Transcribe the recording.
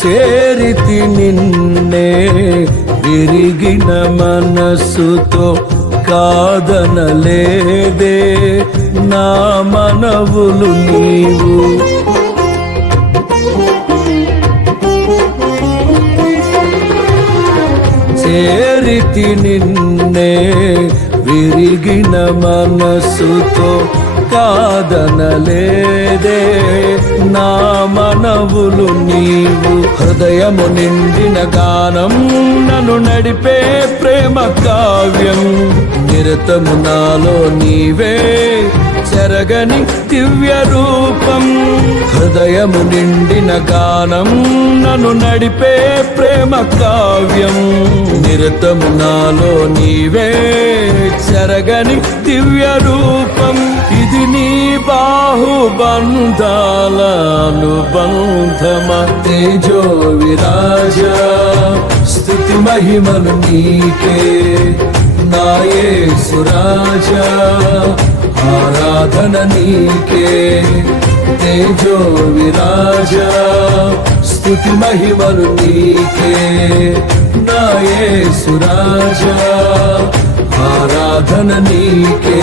చేరితి నిన్నే విరిగిన మనస్సుతో కాదనలేదే నా మనవులు నీవు. చేరితి నిన్నే విరిగిన మనస్సుతో కాదనలేదే నా మనవులు హృదయము నిండిన గానం నన్ను నడిపే ప్రేమ కావ్యం. నిరతము నాలో నీవే చెరగని దివ్య రూపం. హృదయము నిండిన గానం నన్ను నడిపే ప్రేమ కావ్యం. నిరతము నాలో నీవే చెరగని దివ్య రూపం. ఇది నీ బాహుబంధాల అనుబంధమ తేజో విరాజ స్థుతి మహిమను నీకే నాయే సురాజ ఆరాధన నీకే తేజో విరాజ స్థుతి మహిమను నీకే నాయే సురాజ ఆరాధన నీకే